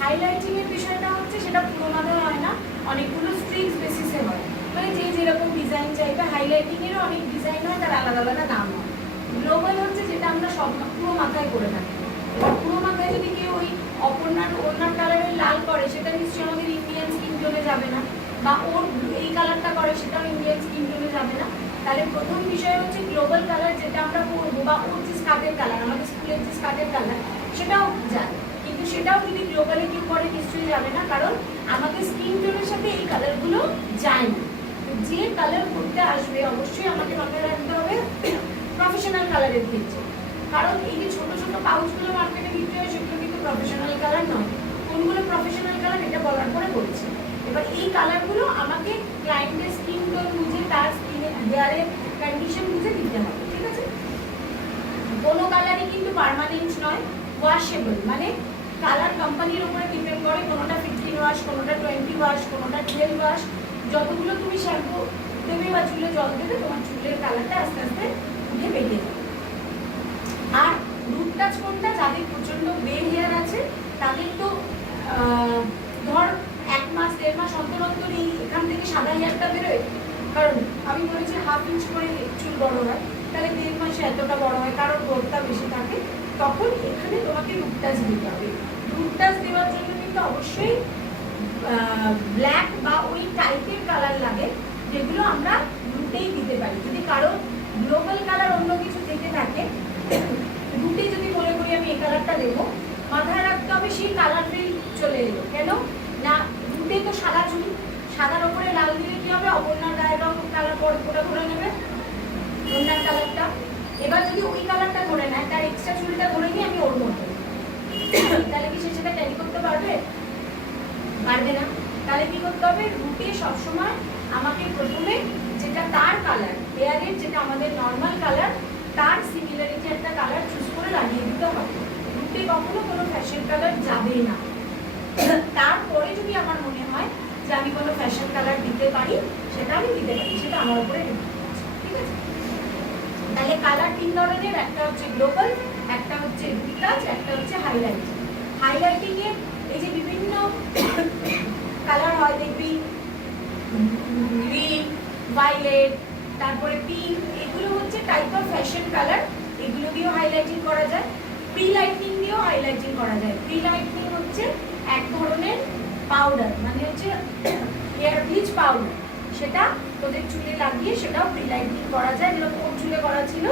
Highlighting এর বিষয়টা হচ্ছে সেটা পুরো মাথায় হয় না, অনেকগুলো স্ট্রিংস বেসিসে হয়, মানে যে যেরকম ডিজাইন চাইবে। হাইলাইটিং এরও অনেক ডিজাইন হয়, তার আলাদা আলাদা দাম হয়। গ্লোবাল হচ্ছে যেটা আমরা সব পুরো মাথায় করে থাকি। এবার পুরো মাথায় যদি কেউ ওই ওনার কালারের লাল করে, সেটা নিশ্চয়ই আমাদের ইন্ডিয়ান স্কিন টোনে যাবে না, বা ওর এই কালারটা করে সেটাও ইন্ডিয়ান স্কিন টোনে যাবে না। তাহলে প্রথম বিষয় হচ্ছে গ্লোবাল কালার যেটা আমরা পরবো, বা ওর যে স্কার্টের কালার, আমাদের স্কুলের যে স্কার্টের কালার, সেটাও যায়। কিন্তু সেটাও যদি গ্লোবালে কেউ করে নিশ্চয়ই যাবে না, কারণ আমাদের স্কিন টোনের সাথে এই কালারগুলো যায় না। যে কালার করতে আসবে অবশ্যই আমাকে মাথায় রাখতে হবে প্রফেশনাল কালারের ক্ষেত্রে, কারণ এই যে ছোট ছোট পাউচগুলো মার্কেটে বিক্রি হয় সেগুলো কিন্তু প্রফেশনাল কালার নয়। কোনগুলো প্রফেশনাল কালার এটা বলার পরে বলছি। এবার এই কালারগুলো আমাকে ক্লায়েন্টের স্কিন টোন বুঝে, তার স্কিনের হেয়ারের কন্ডিশন বুঝে দিতে হবে, ঠিক আছে? কোনো কালারই কিন্তু পার্মানেন্ট নয়, ওয়াশেবল, মানে কালার কোম্পানির উপরে ডিপেন্ড করে, কোনোটা 15 ওয়াশ, কোনোটা 20 ওয়াশ, কোনোটা 12 ওয়াশ। যতগুলো তুমি শ্যাম্পু দেবে বা চুলে জল দেবে, তোমার চুলের কালারটা আস্তে আস্তে উঠে বেরিয়ে যাবে। আর রুট টাচ কোনটা, যাদের প্রচন্ড বে হেয়ার আছে তাদের তো ধর 1 মাস 1.5 মাস অন্তর অন্তর এখান থেকে সাদা হেয়ারটা বেরোয়, কারণ আমি বলেছি 1/2 ইঞ্চ করে চুল বড় হয়, তাহলে 1.5 মাসে এতটা বড় হয়, কারণ গ্রোথটা বেশি থাকে, তখন এখানে তোমাকে রুট টাচ দিতে হবে। রুট টাচ দেওয়ার জন্য কিন্তু অবশ্যই ব্ল্যাক বা ওই টাইপের কালার লাগে, যেগুলো আমরা রুটেই দিতে পারি। যদি কারো গ্লোবাল কালার অন্য কিছু থেকে থাকে, রুটে যদি মনে করি আমি এই কালারটা দেবো, মাথায় রাখতে হবে সেই কালার ফিল চলে এলো কেন না, রুটে তো সাদা চুল, সাদার ওপরে লাল দিলে কি হবে, অপর্ণার গায়ের রং কালার ওটা ধরে নেবে, অন্যার কালারটা। এবার যদি ওই কালারটা ধরে নেয়, তার এক্সট্রা চুলটা ধরে নিয়ে আমি ওর মতো, তাহলে কি সে সেটা ক্যারি করতে পারবে? পারবে না। তাহলে কি করতে হবে, রুটে সবসময় আমাকে প্রথমে যেটা তার কালার হেয়ারের, যেটা আমাদের নর্মাল কালার, তার সিমিলারিটি একটা কালার চুজ করে লাগিয়ে দিতে হবে। রুটে কখনো কোনো ফ্যাশন কালার যাবে না। তারপরে যদি আমার মনে হয় যে আমি কোনো ফ্যাশন কালার দিতে পারি, সেটা আমি দিতে পারি, সেটা আমার উপরে ডিপেন্ড করছে, ঠিক আছে? তাহলে কালার 3 ধরনের, একটা হচ্ছে গ্লোবাল, একটা হচ্ছে রুট টাচ, একটা হচ্ছে হাইলাইটিং। হাইলাইটিং এর এই যে বিভিন্ন কালার হয় দেখবি, গ্রিন, ভায়োলেট, তারপরে পিঙ্ক, এগুলো হচ্ছে টাইপ অফ ফ্যাশন কালার। এগুলো দিয়েও হাইলাইটিং করা যায়, প্রি লাইটনিং দিয়েও হাইলাইটিং করা যায়। প্রি লাইটনিং হচ্ছে এক ধরনের পাউডার, মানে হচ্ছে হেয়ার ব্লিচ পাউডার, সেটা তোদের চুলে লাগিয়ে সেটাও প্রি লাইটনিং করা যায়, যেরকম ওর চুলে করা ছিল।